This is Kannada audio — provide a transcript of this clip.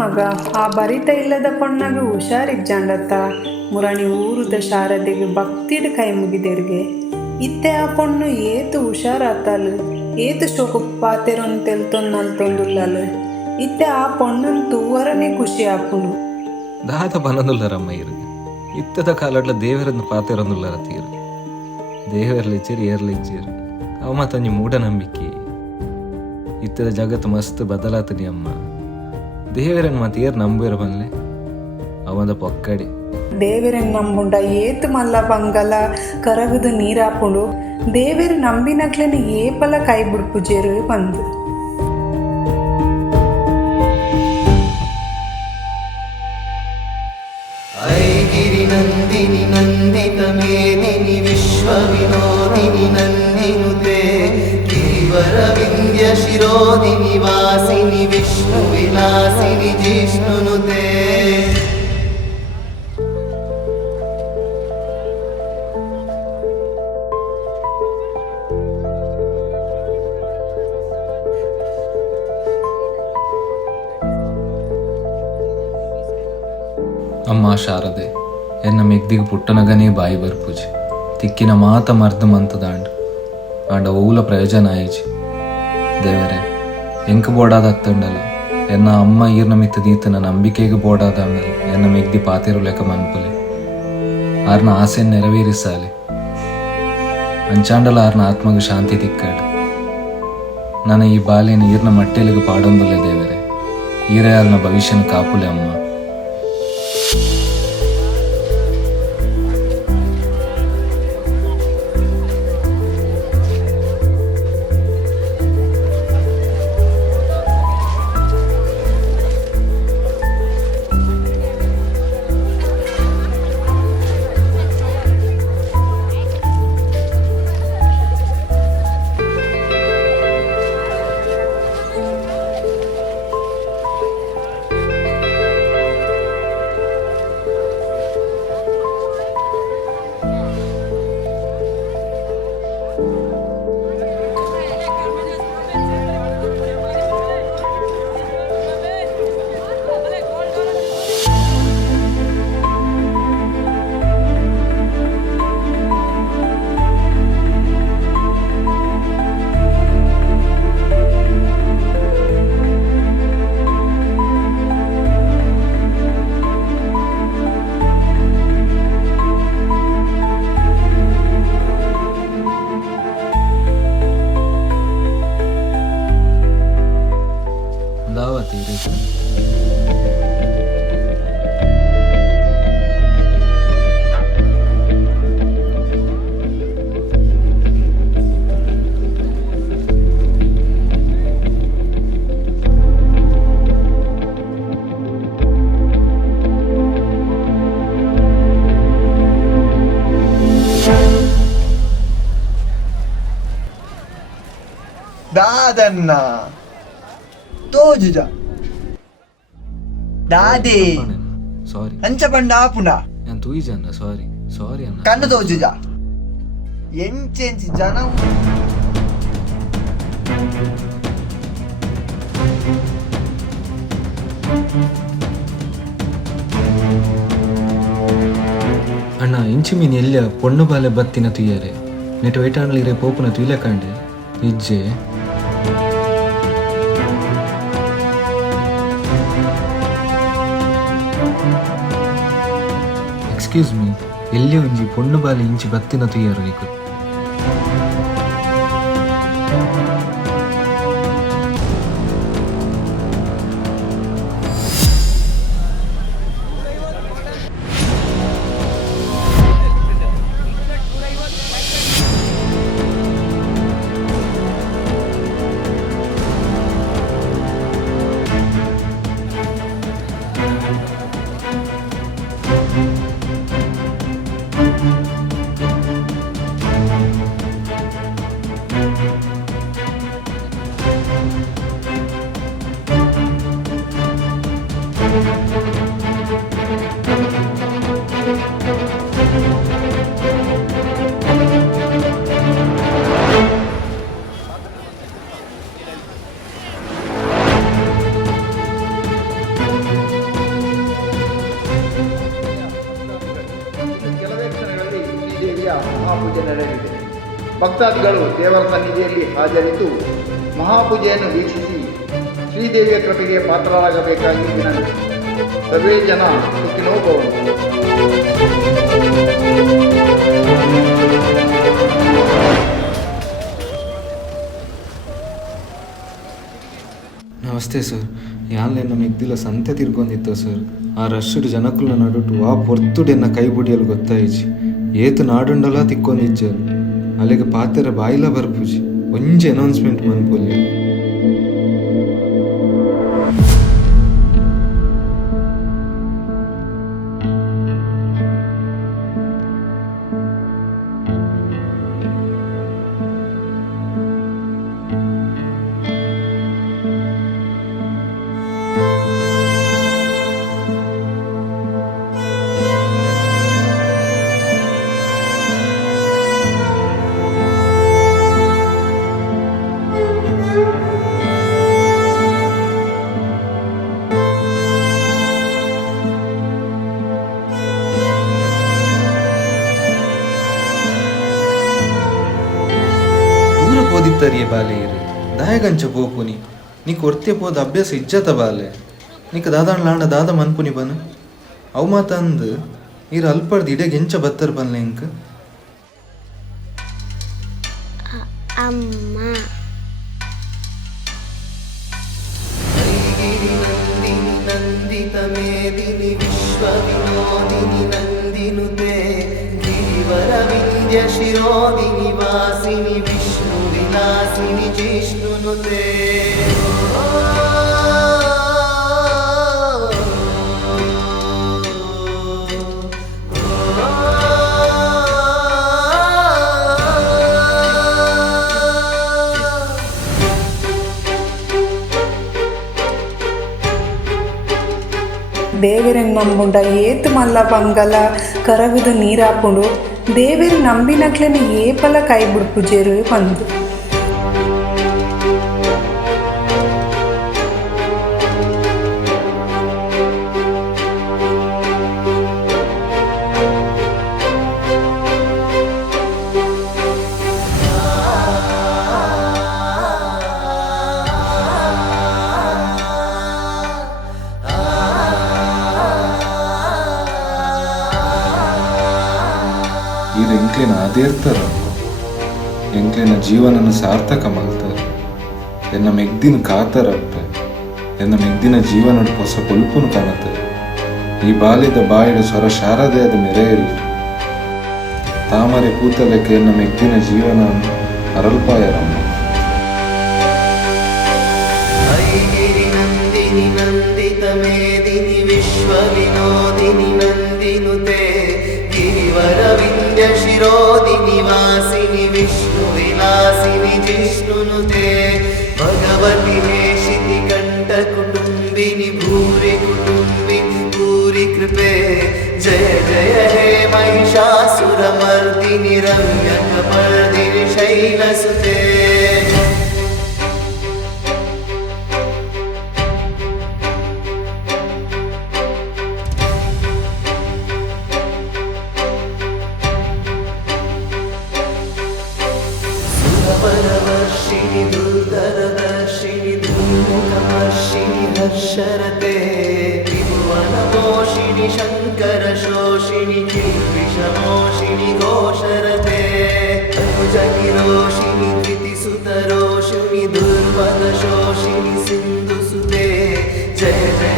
ಮಗ ಆ ಬರಿತ ಇಲ್ಲದ ಪೊಣ್ಣಗ ಹುಷಾರಿಜ್ಜಂಡತ್ತ ಮುರಣಿ ಊರುದ ಶಾರದೆಗೆ ಭಕ್ತಿಡ್ ಕೈ ಮುಗಿದೆರ್ಗೆ ಇತ್ತೆ ಆ ಪೊಣ್ಣು ಏತು ಹುಷಾರಾತಲು ಏತು ಶೋಕು ಪಾತೆರೊಂದು ತೆಲ್ತೊಂದು ಇತ್ತೆ ಆ ಪೊಣ್ಣನ್ ತೂವರನೇ ಖುಷಿ ಆಪುನು ದಾದ ಬನದುಲ್ಲರಮ್ಮ ಇರು ಇತ್ತದ ಕಾಲಡ್ಲ ದೇವರನ್ನು ಪಾತೆರೊಂದುಲ್ಲರ ತೀರು ದೇವರ್ಲಿಜ್ಜರು ಏರ್ಲಿಜ್ಜರು ಅವ ಮತ್ತೊಂದು ಮೂಢನಂಬಿಕೆ ಇತ್ತದ ಜಗತ್ತು ಮಸ್ತ್ ಬದಲಾತನಿ ಅಮ್ಮ ದೇವರನ್ನು ಮತ್ತೆ ಏರ್ ನಂಬಿರ ಬನ್ಲೆ ಅವಂದ ಪೊಕ್ಕಡಿ ದೇವರನ್ನು ನಂಬುಂಡ ಏತು ಮಲ್ಲ ಬಂಗಲ ಕರಗದು ನೀರಾಪುಂಡು ದೇವರು ನಂಬಿನಕ್ಲೆನ ಏಪಲ ಕೈ ಬಿಡ್ಪುಜೇರು ಬಂದು ಐಗಿರಿ ನಂದಿನಿ ನಂದಿತ ಮೇದಿನಿ ವಿಶ್ವ ವಿನೋದಿನಿ ನಂದಿನುತೆ ಗಿರಿವರ ವಿಂಧ್ಯ ಶಿರೋದಿನಿ ವಾಸಿನಿ ವಿಷ್ಣು ವಿಲಾಸಿನಿ ಜಿಷ್ಣುನುತೆ ಅಮ್ಮ ಶಾರದೆ ಎನ್ನ ಮೆಗ್ದಿಗೆ ಪುಟ್ಟನಗನೇ ಬಾಯಿ ಬರ್ಪುಜಿ ತಿಕ್ಕಿನ ಮಾತ ಮರ್ದ ಮಂತದಾಂಡ್ ಆಂಡ ಓಲ ಪ್ರಯೋಜನ ಆಯ್ಜಿ ದೇವರೇ ಎಂಕ ಬೋಡಾದ ಹತ್ತಂಡಲ ಎನ್ನ ಅಮ್ಮ ಈರ್ನ ಮಿತ್ತ ದೀತನ ನಂಬಿಕೆಗೆ ಬೋಡಾದಂಡಲ ಎನ್ನ ಮೆಗ್ದಿ ಪಾತಿರು ಲೆಕ್ಕ ಮನ್ಪುಲೆ ಆರ್ನ ಆಸೆ ನೆರವೇರಿಸಾಲೆ ಅಂಚಾಂಡಲ ಆರ್ನ ಆತ್ಮಗ ಶಾಂತಿ ತಿಕ್ಕಾಡು ನನ್ನ ಈ ಬಾಲ್ಯನ ಈರ್ನ ಮಟ್ಟೆಲಿಗೆ ಪಾಡೊಂದುಲ್ಲೆ ದೇವರೇ ಈರೇ ಅಲ್ನ ಭವಿಷ್ಯನ ಕಾಪುಲೆ ಅಮ್ಮ ದಾದನ್ನ ತೋಜುಜ ದಾದಿ ಸಾರಿ ಅಂಚ ಬಂಡ ಆಪುನ ನಾನು ತೂಯಿಜನ್ನ ಸಾರಿ ಸಾರಿ ಅನ್ನ ಕಣ್ಣು ತೋಜುಜ ಎಂಚೆಂಚಿ ಜನ ಅಣ್ಣ ಇಂಚಿ ಮೀನು ಎಲ್ಲ ಪೊಣ್ಣು ಬಾಲೆ ಬತ್ತಿನ ತುಯ್ಯರೆ ನೆಟ್ ವೈಟಾಣಲಿರೆ ಪೋಪುನ ತುಯ್ಲ ಕಂಡೆ ಇಜ್ಜೆ ಎಕ್ಸ್ಕ್ಯೂಸ್ ಮೀ ಎಲ್ಲಿ ಒಂಜಿ ಪೊಣ್ಣು ಬಾಲೆ ಇಂಚಿ ಬತ್ತಿನ ತುಯ್ಯರು ಈಗ ದೇವಿಯ ಮಹಾಪೂಜೆ ನಡೆದಿದೆ. ಭಕ್ತಾದಿಗಳು ದೇವರ ಸನ್ನಿಧಿಯಲ್ಲಿ ಹಾಜರಿದ್ದು ಮಹಾಪೂಜೆಯನ್ನು ವೀಕ್ಷಿಸಿ ಶ್ರೀದೇವಿಯ ಕೃಪೆಗೆ ಪಾತ್ರರಾಗಬೇಕಾಗಿ ವಿನಂತಿ. ಸರ್ವೇ ಜನ ಸುಖಿನೋ ಭವಂತು. ನಮಸ್ತೆ ಸರ್. ಯಾನ್ಲೆನ್ನ ಮೆಗ್ದಿಲ ಸಂತೆ ತಿರ್ಗೊಂದಿತ್ತ ಸರ್. ಆ ರಶ್ಡ್ ಜನಕ್ಕುಲ ನಡುಟು ಆ ಪೊರ್ತುಡೆನ್ನ ಕೈ ಬುಡಿಯಲು ಗೊತ್ತಾಯಿಜಿ. ಏತು ನಾಡುಂಡಲ ತಿಕ್ಕೊಂದಿಜ್ಜರು ಅಲ್ಲಿಗೆ ಪಾತೆರ ಬಾಯಿಲ ಬರ್ಪುಜಿ ಒಂಜಿ ಅನೌನ್ಸ್ಮೆಂಟ್ ಮನ್ಪೊಲಿ. ಓದಿತ್ತರಿಯೇ ಬಾಲೆ ಇರು ದಾಯಗಂಚ ಪೋಪುನಿ ನೀ ಕೊರ್ತೆ ಪೋದ ಅಭ್ಯಾಸ ಇಜ್ಜತ ಬಾಲೆ ನೀಕ ದಾದಾಣ ಲಾಂಡ ದಾದ ಮನ್ಪುನಿ ಬನ ಅವು ಮಾತಂದು ಇರು ಅಲ್ಪಡ್ದು ಇಡೆ ಗೆಂಚ ಬತ್ತರ್ ಬನ್ಲೆ ಇಂಕ ಅಮ್ಮ ನಂದಿತ ಮೇದಿನಿ ವಿಶ್ವ ವಿನೋದಿನಿ ನಂದಿನುತೆ ಗಿರಿವರ ವಿಂಧ್ಯ ಶಿರೋದಿನಿ ವಾಸಿನಿ ವಿಷ್ಣು ವಿಲಾಸಿನಿ ಜಿಷ್ಣುನುತೆ. ದೇವರನ್ನು ನಂಬುಂಡ ಏತು ಮಲ್ಲ ಪಂಗಲ ಕರಗುದು ನೀರಾಪುಂಡು ದೇವರು ನಂಬಿನಕ್ಲೆನ ಏಪಲ ಕೈ ಬಿಡ್ಪುಜೇರು ಬಂದು ಇರು ಎಂಕ್ಲಿನ ಅದೇರ್ತಾರ ಎಂಕ್ಲಿನ ಜೀವನನ ಸಾರ್ಥಕ ಮಾಡ್ತಾರೆ. ಎನ್ನ ಮೆಗ್ದಿನ ಕಾತರಪ್ಪೆ ಎನ್ನ ಮೆಗ್ದಿನ ಜೀವನ ಹೊಸ ಕೊಲ್ಪುನು ಕಾಣುತ್ತದೆ. ಈ ಬಾಲ್ಯದ ಬಾಯಿಡ ಸ್ವರ ಶಾರದೆಯಾದ ಮೆರೆಯಲ್ಲಿ ತಾಮರೆ ಕೂತಲಕ್ಕೆ ಎನ್ನ ಮೆಗ್ದಿನ ಜೀವನ ಅರಲ್ಪಾಯರಮ್ಮ. ಐಗಿರಿ ನಂದಿನಿ ನಂದಿತ ಮೇದಿನಿ ವಿಶ್ವ ವಿನೋದಿನಿ ನಂದಿನುತೆ ಗಿರಿವರ ವಿಂಧ್ಯ ಶಿರೋದಿನಿ ವಾಸಿನಿ ವಿಷ್ಣು ವಿಲಾಸಿನಿ ಜಿಷ್ಣುನುತೆ ಭಗವತಿ ಹೇಷಿತಿ ಕಂಠ ಕುಟುಂಬಿನಿ ಭೂರಿ ಕುಟುಂಬಿನಿ ಭೂರಿ ಕೃಪೆ ಜಯ ಜಯ ಹೇ ಮಹಿಷಾಸುರ ಮರ್ದಿನಿ ರಮ್ಯ ಕಪರ್ದಿನಿ ಶೈಲಸುತೆ. परवर्षिणि दुर्धरदर्शिनि दुर्मुखमर्षिणि हर्षरते त्रिभुवनमोषिणि शङ्करशोषिणि किल्बिषमोषिणि घोषरते अनुजनिरोषिणि धृतिसुतरोषिणि दुर्मदशोषिणि सिन्धुसुते जय जय